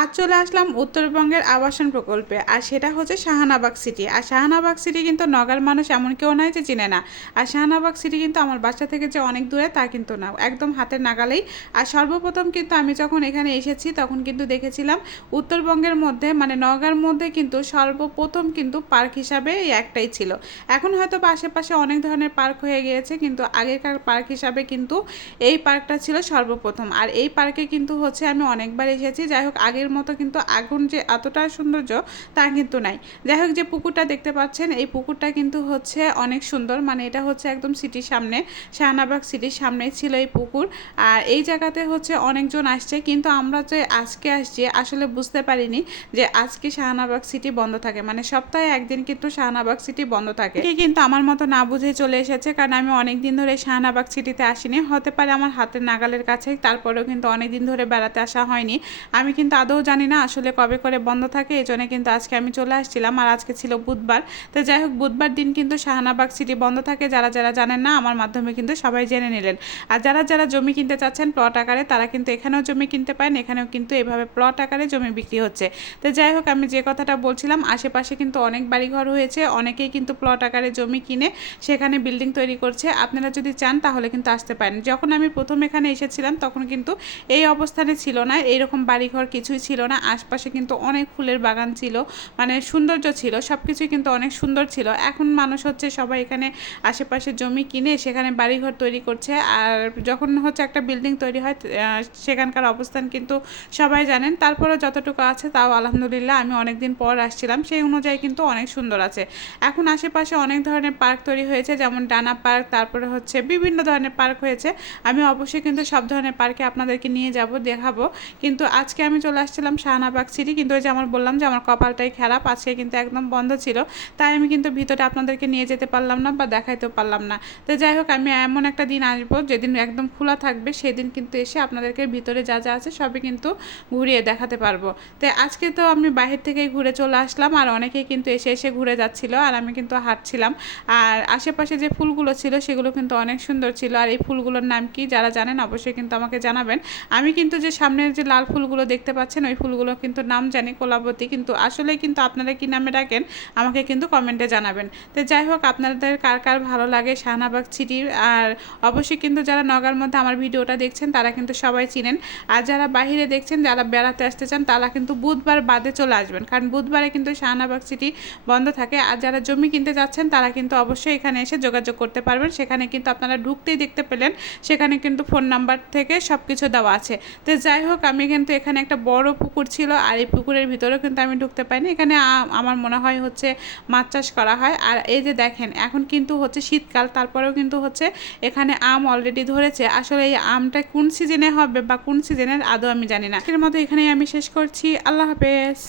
আজ চলে আসলাম উত্তরবঙ্গের আবাসন প্রকল্পে, আর সেটা হচ্ছে শাহানাবাগ সিটি। আর শাহানাবাগ সিটি কিন্তু নগার মানুষ এমন কেউ নয় যে চিনে না। আর শাহানাবাগ সিটি কিন্তু আমার বাসা থেকে যে অনেক দূরে তা কিন্তু না, একদম হাতের নাগালেই। আর সর্বপ্রথম কিন্তু আমি যখন এখানে এসেছি তখন কিন্তু দেখেছিলাম উত্তরবঙ্গের মধ্যে মানে নগার মধ্যে কিন্তু সর্বপ্রথম কিন্তু পার্ক হিসাবে এই একটাই ছিল। এখন হয়তো আশেপাশে অনেক ধরনের পার্ক হয়ে গিয়েছে, কিন্তু আগেকার পার্ক হিসাবে কিন্তু এই পার্কটা ছিল সর্বপ্রথম। আর এই পার্কে কিন্তু হচ্ছে আমি অনেকবার এসেছি। যাই হোক, আগের মতো কিন্তু আগুন যে এতটা সৌন্দর্য তা কিন্তু নাই। যাই হোক, যে পুকুরটা দেখতে পাচ্ছেন এই পুকুরটা কিন্তু হচ্ছে অনেক সুন্দর, মানে এটা হচ্ছে একদম সিটির সামনে, শাহানাবাগ সিটির সামনেই ছিল এই পুকুর। আর এই জায়গাতে হচ্ছে অনেকজন আসছে, কিন্তু আমরা যে আজকে আসছি আসলে বুঝতে পারিনি যে আজকে শাহানাবাগ সিটি বন্ধ থাকে, মানে সপ্তাহে একদিন কিন্তু শাহানাবাগ সিটি বন্ধ থাকে। কিন্তু আমার মতো না বুঝে চলে এসেছে, কারণ আমি অনেক দিন ধরে শাহানাবাগ সিটিতে আসিনি। হতে পারে আমার হাতের নাগালের কাছে, তারপরেও কিন্তু অনেক দিন ধরে বেড়াতে আসা হয়নি। আমি কিন্তু আদৌ জানি না আসলে কবে করে বন্ধ থাকে, এই জন্য কিন্তু আজকে আমি চলে আসছিলাম। আর আজকে ছিল বুধবার। তো যাই হোক, বুধবার দিন কিন্তু শাহানাবাগ সিটি বন্ধ থাকে। যারা যারা জানেন না, আমার মাধ্যমে কিন্তু সবাই জেনে নিলেন। আর যারা যারা জমি কিনতে চাচ্ছেন প্লট আকারে, তারা কিন্তু এখানেও জমি কিনতে পারেন। এখানেও কিন্তু এভাবে প্লট আকারে জমি বিক্রি হচ্ছে। তো যাই হোক, আমি যে কথাটা বলছিলাম, আশেপাশে কিন্তু অনেক বাড়িঘর হয়েছে, অনেকেই কিন্তু প্লট আকারে জমি কিনে সেখানে বিল্ডিং তৈরি করছে। আপনারা যদি চান তাহলে কিন্তু আসতে পারেন। যখন আমি প্রথম এখানে এসেছিলাম তখন কিন্তু এই অবস্থানে ছিল না, এইরকম বাড়িঘর কিছুই ছিল না। আশপাশে কিন্তু অনেক ফুলের বাগান ছিল, মানে সৌন্দর্য ছিল, সব কিছুই কিন্তু অনেক সুন্দর ছিল। এখন মানুষ হচ্ছে সবাই এখানে আশেপাশে জমি কিনে সেখানে বাড়িঘর তৈরি করছে। আর যখন হচ্ছে একটা বিল্ডিং তৈরি হয় সেখানকার অবস্থান কিন্তু সবাই জানেন। তারপরে যতটুকু আছে তাও আলহামদুলিল্লাহ, আমি অনেক দিন পর আসছিলাম, সেই অনুযায়ী কিন্তু অনেক সুন্দর আছে। এখন আশেপাশে অনেক ধরনের পার্ক তৈরি হয়েছে, যেমন ডানা পার্ক, তারপরে হচ্ছে বিভিন্ন ধরনের পার্ক হয়েছে। আমি অবশ্যই কিন্তু সব ধরনের পার্কে আপনাদেরকে নিয়ে যাব, দেখাবো। কিন্তু আজকে আমি চলে আসছিলাম শাহানাবাগ সিটি, কিন্তু ওই যে আমার বললাম যে আমার কপালটাই খারাপ, আজকে কিন্তু একদম বন্ধ ছিল, তাই আমি কিন্তু ভিতরে আপনাদেরকে নিয়ে যেতে পারলাম না বা দেখাইতেও পারলাম না। তো যাই হোক, আমি এমন একটা দিন আসবো যেদিন একদম খোলা থাকবে, সেদিন কিন্তু এসে আপনাদেরকে ভিতরে যা যা আছে সবই কিন্তু ঘুরিয়ে দেখাতে পারবো। তো আজকে তো আমি বাহির থেকেই ঘুরে চলে আসলাম, আর অনেকেই কিন্তু এসে এসে ঘুরে যাচ্ছিল, আর আমি কিন্তু হাঁটছিলাম। আর আশেপাশে যে ফুলগুলো ছিল সেগুলো কিন্তু অনেক সুন্দর ছিল। আর এই ফুলগুলোর নাম কি যারা জানেন অবশ্যই কিন্তু আমাকে জানাবেন। আমি কিন্তু যে সামনের যে লাল ফুলগুলো দেখতে পাচ্ছেন ওই ফুলগুলো কিন্তু নাম জানি কোলাবতী, কিন্তু আসলে কিন্তু আপনারা কি নামে ডাকেন আমাকে কিন্তু কমেন্টে জানাবেন। তো যাই হোক, আপনাদের কার কার ভালো লাগে শাহানাবাগ সিটির, আর অবশ্যই কিন্তু যারা নগার মধ্যে আমার ভিডিওটা দেখছেন তারা কিন্তু সবাই চিনেন। আর যারা বাইরে দেখছেন, যারা বেড়াতে আসতে চান, তারা কিন্তু বুধবার বাদে চলে আসবেন, কারণ বুধবারে কিন্তু শাহানাবাগ সিটি বন্ধ থাকে। আর যারা জমি কিনতে যাচ্ছেন তারা কিন্তু অবশ্যই এখানে এসে যোগাযোগ করতে পারবেন। সেখানে কিন্তু আপনারা ঢুকতেই দেখতে পেলেন সেখানে কিন্তু ফোন নাম্বার থেকে সব কিছু দেওয়া আছে। তো যাই হোক, আমি কিন্তু এখানে একটা বড় পুকুর ছিল, আর এই পুকুরের ভিতরেও কিন্তু আমি ঢুকতে পাইনি। এখানে আমার মনে হয় হচ্ছে মাছ চাষ করা হয়। আর এই যে দেখেন, এখন কিন্তু হচ্ছে শীতকাল, তারপরেও কিন্তু হচ্ছে এখানে আম অলরেডি ধরেছে। আসলে এই আমটা কোন সিজনে হবে বা কোন সিজনের আদৌ আমি জানি না। এর মতো এখানেই আমি শেষ করছি। আল্লাহ হাফেজ।